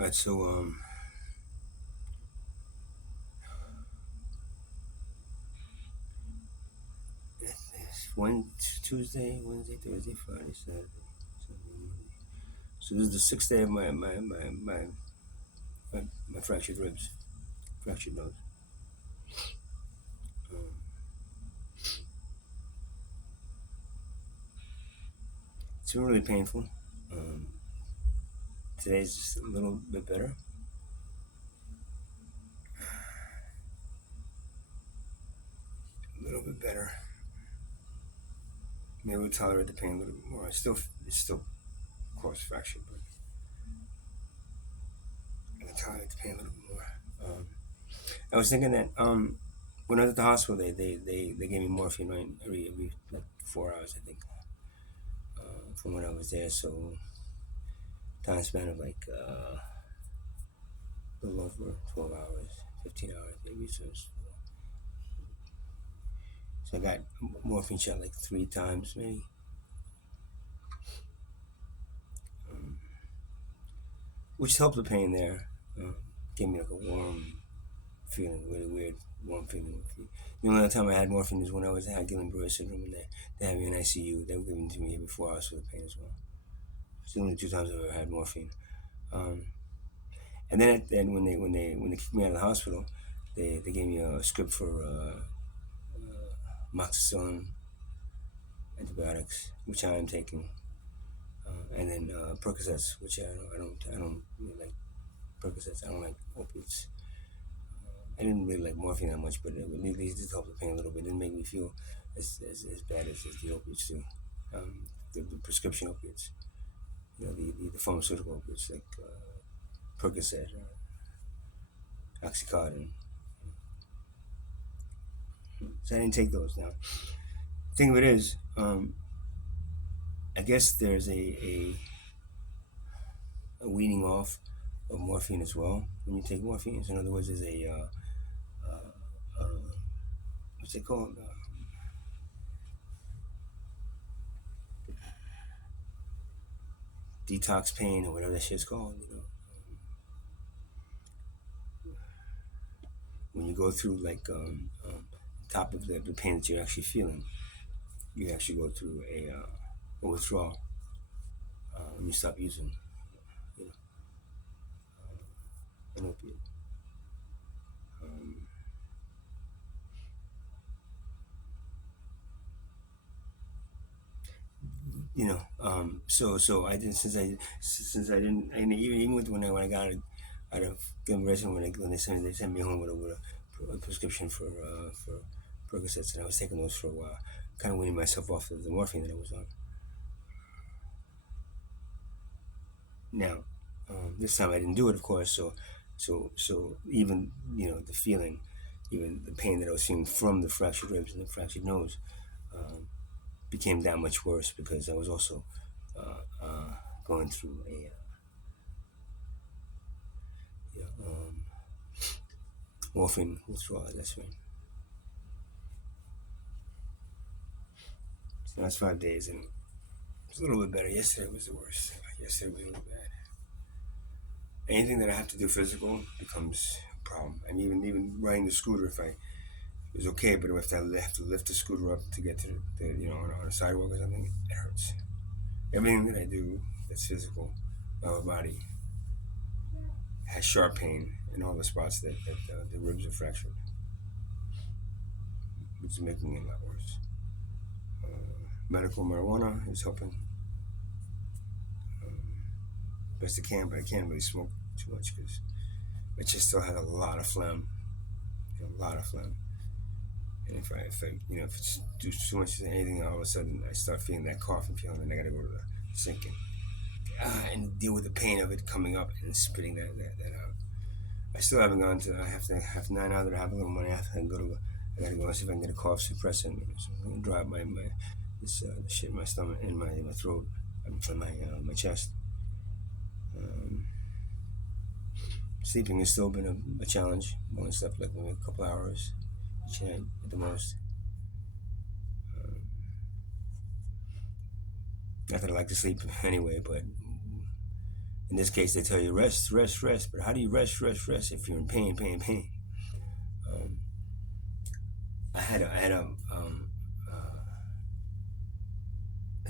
All right, so it's Tuesday, Wednesday, Thursday, Friday, Saturday, Sunday, Monday. So this is the sixth day of my fractured ribs, fractured nose. Um, it's been really painful. Um, Today's just a little bit better, a little bit better. Maybe we'll tolerate the pain a little bit more. It's still, of course, fractured, but I can tolerate the pain a little bit more. I was thinking that when I was at the hospital, they gave me morphine right every like 4 hours, I think, from when I was there. So time span of like a little over 12 hours, 15 hours maybe. So I got morphine shot like 3 times maybe, um, which helped the pain there. Gave me like a warm feeling, really weird warm feeling. The only other time I had morphine is when I had Guillain-Barré syndrome, and they had me in ICU. They were giving it to me every 4 hours for the pain as well. It's the only 2 times I've ever had morphine. Um, and then when they kicked me out of the hospital, they gave me a script for moxicillin antibiotics, which I am taking, and then Percocets, which I don't really like Percocets. I don't like opiates. I didn't really like morphine that much, but at least it helped the pain a little bit. It didn't make me feel as bad as the opiates do. The prescription opiates, the pharmaceutical opiates like Percocet or Oxycontin. So I didn't take those. Now, the thing of it is, I guess there's a weaning off of morphine as well when you take morphine. So in other words, there's a uh, what's it called? Detox pain or whatever that shit's called. When you go through like top of the pain that you're actually feeling, you actually go through a withdrawal when you stop using you know, an opiate. Um, so I didn't since I didn't and even with when I got out of Gilbert when they sent me home with a prescription for Percocets, and I was taking those for a while, kind of weaning myself off of the morphine that I was on. Now, this time I didn't do it, of course. So even the feeling, even the pain that I was feeling from the fractured ribs and the fractured nose, um, became that much worse because I was also going through a morphine withdrawal. That's right. So that's 5 days, and it's a little bit better. Yesterday was the worst. Yesterday was really bad. Anything that I have to do physical becomes a problem. I mean, even riding the scooter, if I it was okay, but if I have to lift the scooter up to get to on a sidewalk or something, it hurts. Everything that I do that's physical, my body has sharp pain in all the spots that the ribs are fractured, which is making it a lot worse. Medical marijuana is helping best it can, but I can't really smoke too much because it just still has a lot of phlegm, a lot of phlegm. And if it's too much of anything, all of a sudden I start feeling that coughing feeling, and I gotta go to the sink and deal with the pain of it coming up and spitting that out. I still haven't gone to. I have to have now that I have a little money. I gotta go and see if I can get a cough suppressant. So I'm gonna dry up my this the shit in my stomach and my throat, and my chest. Um, Sleeping has still been a challenge. I only slept like maybe a couple hours each night at the most. Um, Not that I like to sleep anyway, but In this case, they tell you rest, rest, rest. But how do you rest, rest, rest if you're in pain, pain, pain? Um, I had a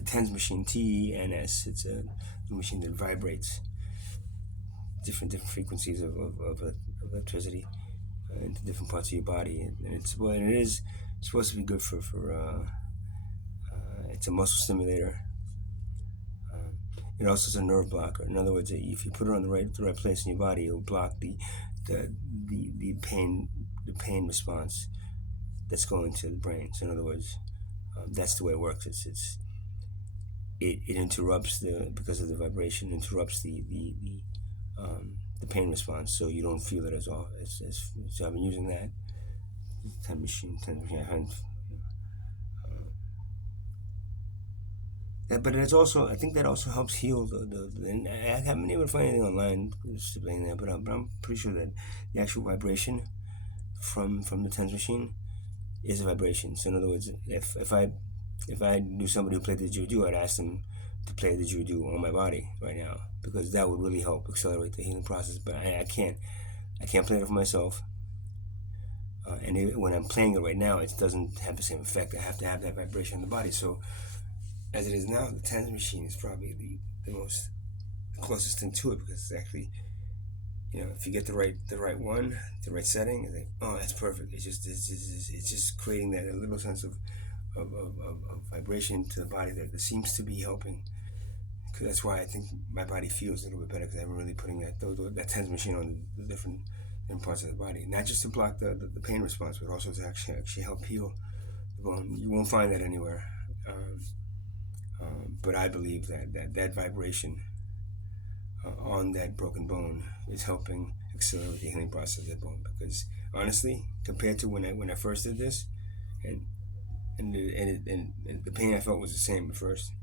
TENS machine, TENS. It's a machine that vibrates different frequencies of electricity into different parts of your body, and it is supposed to be good for it's a muscle stimulator. It also is a nerve blocker. In other words, if you put it on the right place in your body, it will block the pain response that's going to the brain. So in other words, that's the way it works. It interrupts because of the vibration, interrupts the pain response, so you don't feel it as all. So I've been using that TENS machine. But it's also, I think that also helps heal and I haven't been able to find anything online explaining that, but I'm pretty sure that the actual vibration from the TENS machine is a vibration. So in other words, if I knew somebody who played the didgeridoo, I'd ask them to play the didgeridoo on my body right now, because that would really help accelerate the healing process. But I can't play it for myself. When I'm playing it right now, it doesn't have the same effect. I have to have that vibration in the body. So as it is now, the TENS machine is probably the closest thing to it, because it's actually, if you get the right one, the right setting, it's like, oh, that's perfect. It's just creating that little sense of vibration to the body that seems to be helping. Because that's why I think my body feels a little bit better, because I'm really putting that TENS machine on the different parts of the body, not just to block the pain response, but also to actually help heal the bone. You won't find that anywhere. But I believe that vibration on that broken bone is helping accelerate the healing process of that bone. Because honestly, compared to when I first did this, and the pain I felt was the same at first.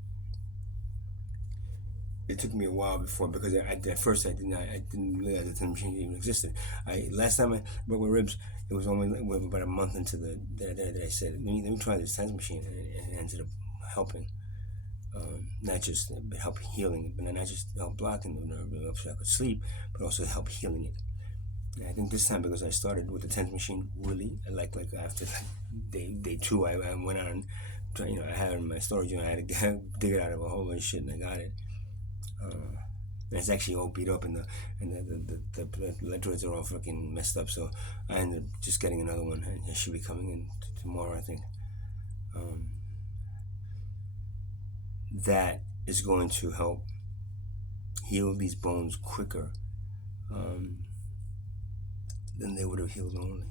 It took me a while before, because at first I didn't realize the TENS machine even existed. Last time I broke my ribs, it was only about a month into that I said, let me try this TENS machine, and it ended up helping. Not just help healing, but not just help blocking the nerve so I could sleep, but also help healing it. And I think this time, because I started with the TENS machine, really, like after day 2, I went on, I had it in my storage, I had to dig it out of a whole bunch of shit, and I got it. And it's actually all beat up, and the electrodes are all fucking messed up. So I ended up just getting another one, and it should be coming in tomorrow, I think. That is going to help heal these bones quicker than they would have healed normally.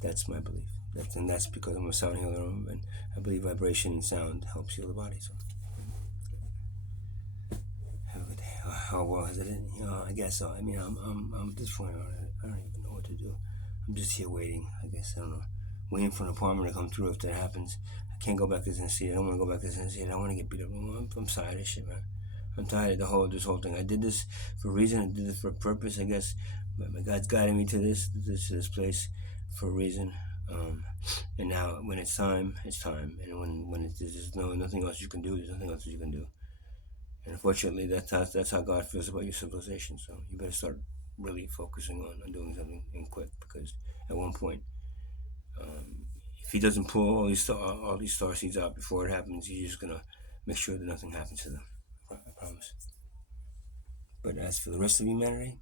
That's my belief. That's because I'm a sound healer, and I believe vibration and sound helps heal the body. So, have a good day. How well has it been? I guess so. I mean, I'm at this point, I don't even know what to do. I'm just here waiting. I guess, I don't know, waiting for an apartment to come through. If that happens, I can't go back to Tennessee. I don't want to go back to Tennessee. I don't want to get beat up. I'm tired of this shit, man. I'm tired of this whole thing. I did this for a reason. I did this for a purpose, I guess. My God's guiding me to this place for a reason. And now, when it's time, it's time. And when there's nothing else you can do, there's nothing else you can do. And unfortunately, that's how God feels about your civilization. So you better start really focusing on doing something, and quick, because at one point, if He doesn't pull all these star seeds out before it happens, He's just gonna make sure that nothing happens to them. I promise. But as for the rest of humanity,